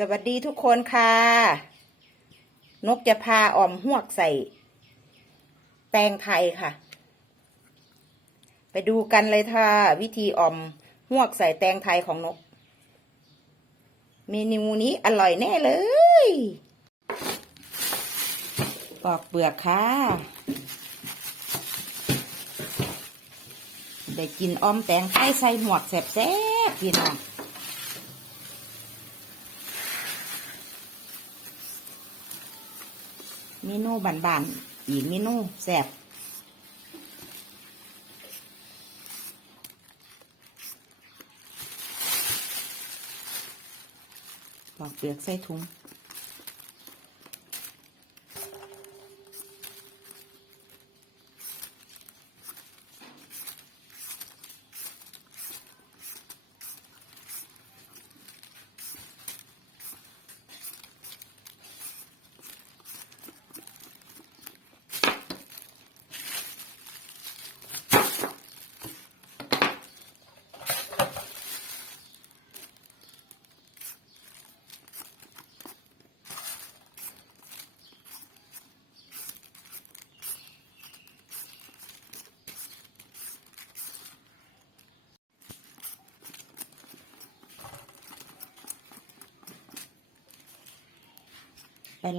สวัสดีทุกคนค่ะ นกจะพาอ่อมหวกใส่ แตงไทยค่ะ ไปดูกันเลยค่ะ วิธีอ่อมหวกใส่แตงไทยของนก เมนูนี้อร่อยแน่เลยปอกเปลือกค่ะ ได้กินออมแตงไทยใส่หวกแซ่บๆพี่น้อง เมนูบานๆอีกเมนูแซ่บปอกเปลือกใส่ถุง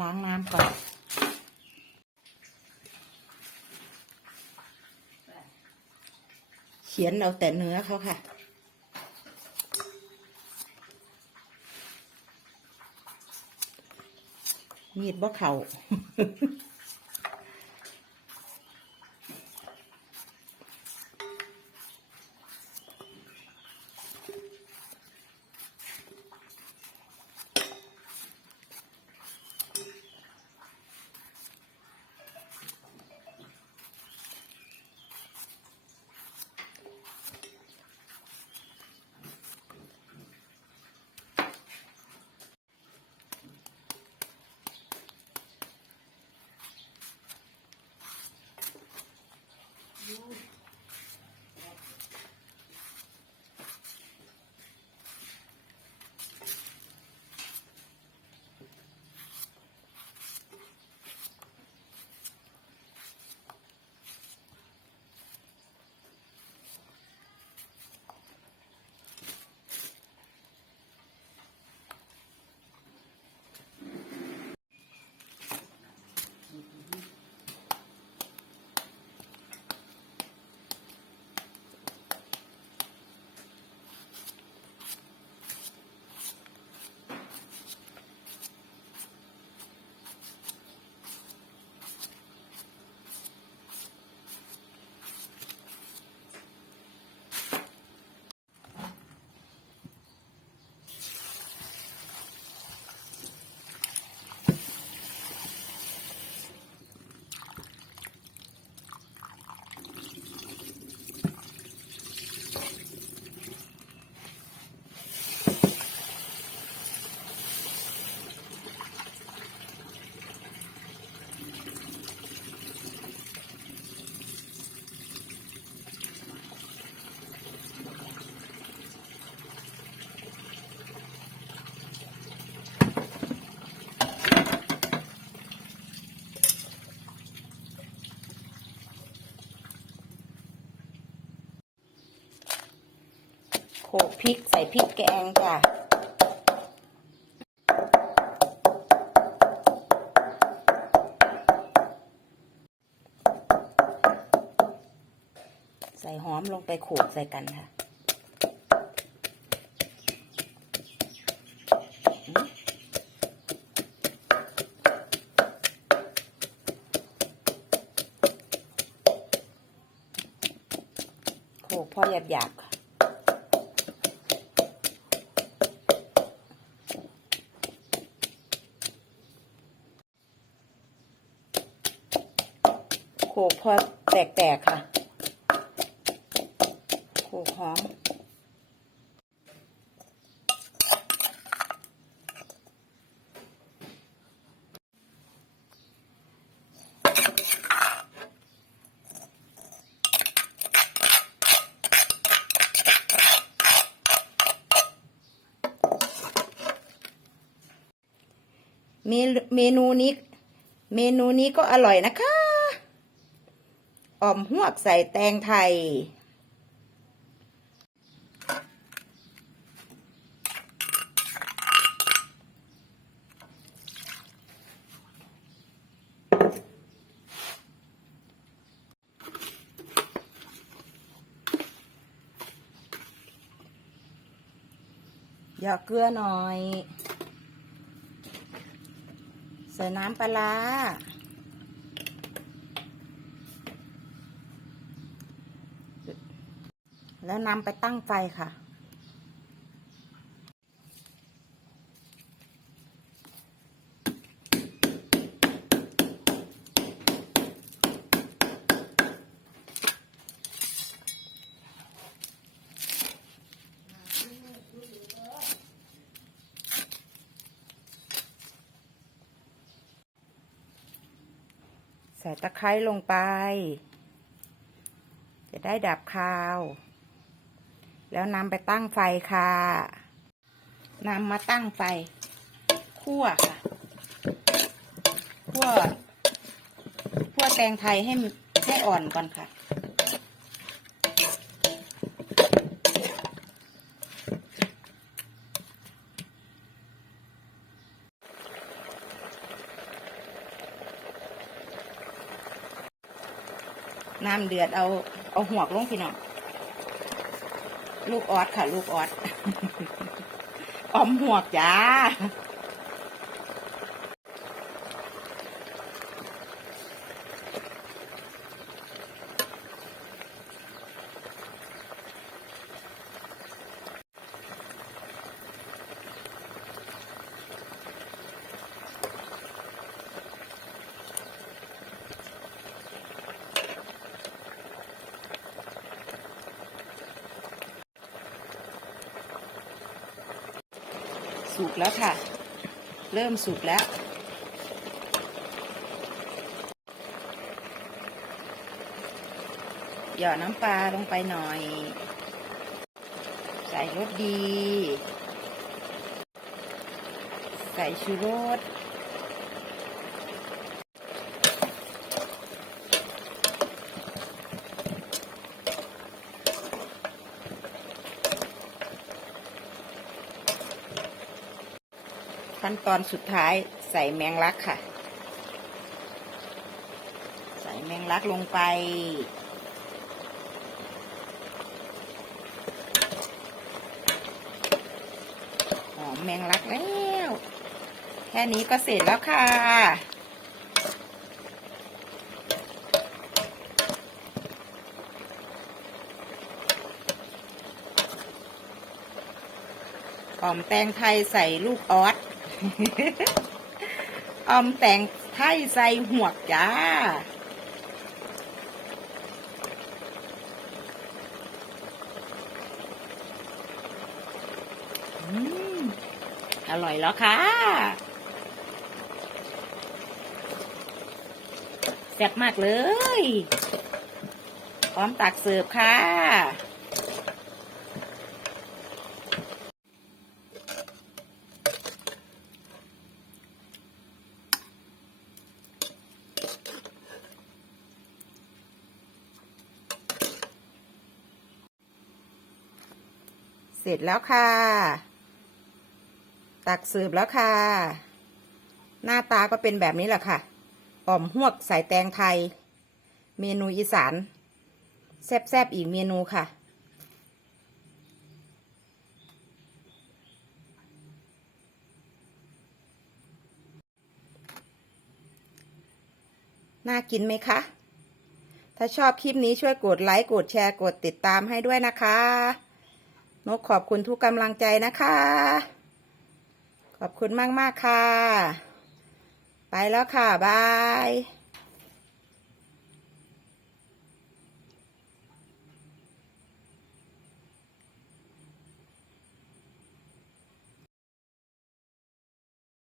ล้างน้ำก่อน เขียนเอาแต่เนื้อเขาค่ะมีดบ่เขา โขลกพริกใส่พริกแกงจ้ะใส่หอมลงไปโขกใส่กันค่ะโขลกพอหยาบๆค่ะ โขลกพอแตกๆค่ะขลกหอมเมเมนูนี้ เมนูนี้ก็อร่อยนะคะ อ่อมหวกใส่แตงไทย หยอกเกลือหน่อย ใส่น้ำปลาร้า แล้วนำไปตั้งไฟค่ะ ใส่ตะไคร้ลงไป จะได้ดับคาว แล้วนำไปตั้งไฟค่ะนำมาตั้งไฟคั่วค่ะคั่วคั่วแตงไทยให้ให้อ่อนก่อนค่ะ น้ำเดือดเอาเอาหัวกลงพี่น้อง ลูกออดค่ะ ลูกออดอมหัวกจ้า สุกแล้วค่ะ เริ่มสุกแล้ว หย่อน้ำปลาลงไปหน่อย ใส่รสดี ใส่ชูรส ขั้นตอนสุดท้ายใส่แมงลักค่ะ ใส่แมงลักลงไป หอมแมงลักแล้ว แค่นี้ก็เสร็จแล้วค่ะหอมแตงไทยใส่ลูกออส ออมแตงไทยใส่หวกจ้าอืมอร่อยแล้วค่ะแซ่บมากเลย พร้อมตักเสิร์ฟค่ะ ร็จแล้วค่ะ ตักเสิร์ฟแล้วค่ะ หน้าตาก็เป็นแบบนี้แหละค่ะอ่อมหวกใส่แตงไทย เมนูอีสาน แซ่บๆอีกเมนูค่ะน่ากินไหมคะ ถ้าชอบคลิปนี้ช่วยกดไลค์ กดแชร์ กดติดตามให้ด้วยนะคะ นกขอบคุณทุกกำลังใจนะคะ ขอบคุณมาก ๆ ค่ะ ไปแล้วค่ะ บาย